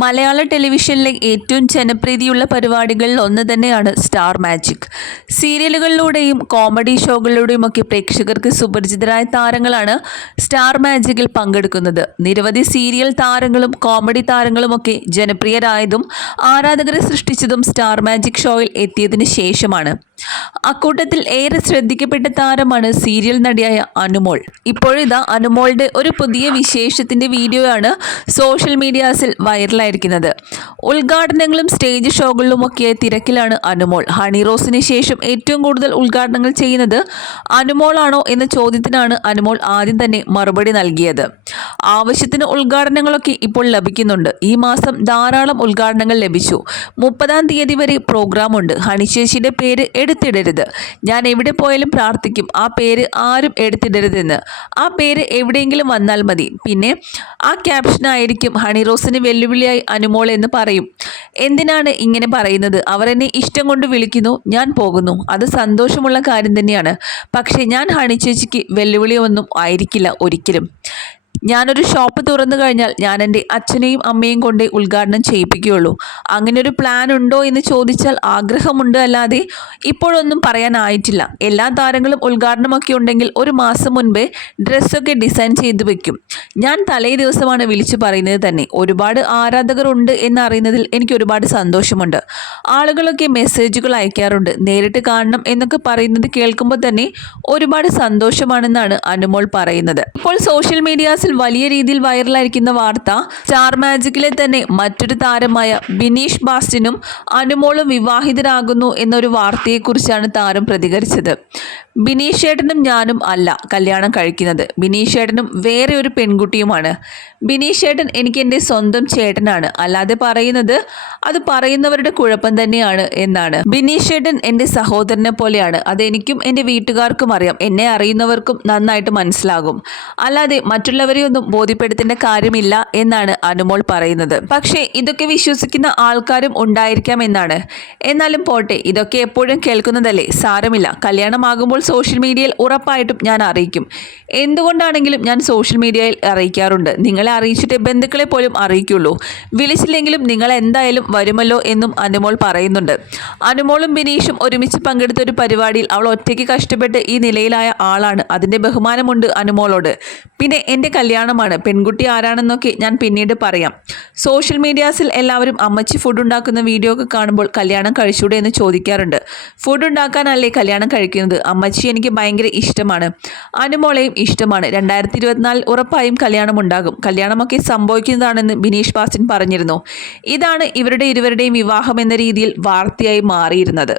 മലയാള ടെലിവിഷനിലെ ഏറ്റവും ജനപ്രീതിയുള്ള പരിപാടികളിൽ ഒന്ന് തന്നെയാണ് സ്റ്റാർ മാജിക്. സീരിയലുകളിലൂടെയും കോമഡി ഷോകളിലൂടെയും ഒക്കെ പ്രേക്ഷകർക്ക് സുപരിചിതരായ താരങ്ങളാണ് സ്റ്റാർ മാജിക്കിൽ പങ്കെടുക്കുന്നത്. നിരവധി സീരിയൽ താരങ്ങളും കോമഡി താരങ്ങളുമൊക്കെ ജനപ്രിയരായതും ആരാധകരെ സൃഷ്ടിച്ചതും സ്റ്റാർ മാജിക് ഷോയിൽ എത്തിയതിനു ശേഷമാണ്. അക്കൂട്ടത്തിൽ ഏറെ ശ്രദ്ധിക്കപ്പെട്ട താരമാണ് സീരിയൽ നടിയായ അനുമോൾ. ഇപ്പോഴിതാ അനുമോളുടെ ഒരു പുതിയ വിശേഷത്തിന്റെ വീഡിയോയാണ് സോഷ്യൽ മീഡിയാസിൽ വൈറലായിരിക്കുന്നത്. ഉദ്ഘാടനങ്ങളും സ്റ്റേജ് ഷോകളിലുമൊക്കെ തിരക്കിലാണ് അനുമോൾ. ഹണി റോസിന് ശേഷം ഏറ്റവും കൂടുതൽ ഉദ്ഘാടനങ്ങൾ ചെയ്യുന്നത് അനുമോളാണോ എന്ന ചോദ്യത്തിനാണ് അനുമോൾ ആദ്യം തന്നെ മറുപടി നൽകിയത്. ആവശ്യത്തിന് ഉദ്ഘാടനങ്ങളൊക്കെ ഇപ്പോൾ ലഭിക്കുന്നുണ്ട്. ഈ മാസം ധാരാളം ഉദ്ഘാടനങ്ങൾ ലഭിച്ചു. മുപ്പതാം തീയതി വരെ പ്രോഗ്രാം ഉണ്ട് ചേച്ചിയുടെ പേര് എടുത്തിടരുത്. ഞാൻ എവിടെ പോയാലും പ്രാർത്ഥിക്കും. ആ പേര് ആരും എടുത്തിടരുതെന്ന്. ആ പേര് എവിടെയെങ്കിലും വന്നാൽ മതി. പിന്നെ ആ ക്യാപ്ഷനായിരിക്കും ഹണി റോസിന് വെല്ലുവിളിയായി അനുമോൾ എന്ന് പറയും. എന്തിനാണ് ഇങ്ങനെ പറയുന്നത്? അവർ എന്നെ ഇഷ്ടം കൊണ്ട് വിളിക്കുന്നു. ഞാൻ പോകുന്നു. അത് സന്തോഷമുള്ള കാര്യം തന്നെയാണ്. പക്ഷേ ഞാൻ ഹണി ചേച്ചിക്ക് വെല്ലുവിളിയൊന്നും ആയിരിക്കില്ല ഒരിക്കലും. ഞാനൊരു ഷോപ്പ് തുറന്നു കഴിഞ്ഞാൽ ഞാൻ എന്റെ അച്ഛനെയും അമ്മയും കൊണ്ടേ ഉദ്ഘാടനം ചെയ്യിപ്പിക്കുകയുള്ളൂ. അങ്ങനെ ഒരു പ്ലാൻ ഉണ്ടോ എന്ന് ചോദിച്ചാൽ ആഗ്രഹമുണ്ട് അല്ലാതെ ഇപ്പോഴൊന്നും പറയാനായിട്ടില്ല. എല്ലാ താരങ്ങളും ഉദ്ഘാടനമൊക്കെ ഉണ്ടെങ്കിൽ ഒരു മാസം മുൻപേ ഡ്രസ്സൊക്കെ ഡിസൈൻ ചെയ്ത് വെക്കും. ഞാൻ തലേ ദിവസമാണ് വിളിച്ചു പറയുന്നത് തന്നെ. ഒരുപാട് ആരാധകർ ഉണ്ട് എന്നറിയുന്നതിൽ എനിക്ക് ഒരുപാട് സന്തോഷമുണ്ട്. ആളുകളൊക്കെ മെസ്സേജുകൾ അയക്കാറുണ്ട്. നേരിട്ട് കാണണം എന്നൊക്കെ പറയുന്നത് കേൾക്കുമ്പോൾ തന്നെ ഒരുപാട് സന്തോഷമാണെന്നാണ് അനുമോൾ പറയുന്നത്. ഇപ്പോൾ സോഷ്യൽ മീഡിയാസിൽ വലിയ രീതിയിൽ വൈറലായിരിക്കുന്ന വാർത്ത സ്റ്റാർ മാജിക്കിലെ തന്നെ മറ്റൊരു താരമായ ബിനീഷ് ബാസ്റ്റിനും അനുമോളും വിവാഹിതരാകുന്നു എന്നൊരു വാർത്തയെക്കുറിച്ചാണ് താരം പ്രതികരിച്ചത്. ബിനീഷ് ഏട്ടനും ഞാനും അല്ല കല്യാണം കഴിക്കുന്നത്. ബിനീഷ് ഏട്ടനും വേറെ ഒരു പെൺകുട്ടിയുമാണ്. ബിനീഷ് ഏട്ടൻ എനിക്ക് എന്റെ സ്വന്തം ചേട്ടനാണ്. അല്ലാതെ പറയുന്നത് അത് പറയുന്നവരുടെ കുഴപ്പം തന്നെയാണ് എന്നാണ്. ബിനീഷ് ഏട്ടൻ എന്റെ സഹോദരനെ പോലെയാണ്. അതെനിക്കും എന്റെ വീട്ടുകാർക്കും അറിയാം. എന്നെ അറിയുന്നവർക്കും നന്നായിട്ട് മനസ്സിലാകും. അല്ലാതെ മറ്റുള്ളവരെ ഒന്നും ബോധ്യപ്പെടുത്തേണ്ട കാര്യമില്ല എന്നാണ് അനുമോൾ പറയുന്നത്. പക്ഷേ ഇതൊക്കെ വിശ്വസിക്കുന്ന ആൾക്കാരും ഉണ്ടായിരിക്കാം എന്നാണ്. എന്നാലും പോട്ടെ ഇതൊക്കെ എപ്പോഴും കേൾക്കുന്നതല്ലേ? സാരമില്ല. കല്യാണമാകുമ്പോൾ സോഷ്യൽ മീഡിയയിൽ ഉറപ്പായിട്ടും ഞാൻ അറിയിക്കും. എന്തുകൊണ്ടാണെങ്കിലും ഞാൻ സോഷ്യൽ മീഡിയയിൽ അറിയിക്കാറുണ്ട്. നിങ്ങളെ അറിയിച്ചിട്ട് ബന്ധുക്കളെ പോലും അറിയിക്കുള്ളൂ. വിളിച്ചില്ലെങ്കിലും നിങ്ങൾ എന്തായാലും വരുമല്ലോ എന്നും അനുമോൾ പറയുന്നുണ്ട്. അനുമോളും ബിനീഷും ഒരുമിച്ച് പങ്കെടുത്ത ഒരു പരിപാടിയിൽ അവൾ ഒറ്റയ്ക്ക് കഷ്ടപ്പെട്ട് ഈ നിലയിലായ ആളാണ്. അതിന്റെ ബഹുമാനമുണ്ട് അനുമോളോട്. പിന്നെ എന്റെ കല്യാണമാണ്. പെൺകുട്ടി ആരാണെന്നൊക്കെ ഞാൻ പിന്നീട് പറയാം. സോഷ്യൽ മീഡിയാസിൽ എല്ലാവരും അമ്മച്ചി ഫുഡ് ഉണ്ടാക്കുന്ന വീഡിയോ ഒക്കെ കാണുമ്പോൾ കല്യാണം കഴിച്ചൂടെ എന്ന് ചോദിക്കാറുണ്ട്. ഫുഡ് ഉണ്ടാക്കാനല്ലേ കല്യാണം കഴിക്കുന്നത്? അമ്മച്ചി എനിക്ക് ഭയങ്കര ഇഷ്ടമാണ്. അനുമോളെയും ഇഷ്ടമാണ്. രണ്ടായിരത്തി ഇരുപത്തിനാലിൽ ഉറപ്പായും കല്യാണം ഉണ്ടാകും. കല്യാണമൊക്കെ സംഭവിക്കുന്നതാണെന്ന് ബിനീഷ് ബാസ്റ്റിൻ പറഞ്ഞിരുന്നു. ഇതാണ് ഇവരുടെ ഇരുവരുടെയും വിവാഹം എന്ന രീതിയിൽ വാർത്തയായി മാറിയിരുന്നത്.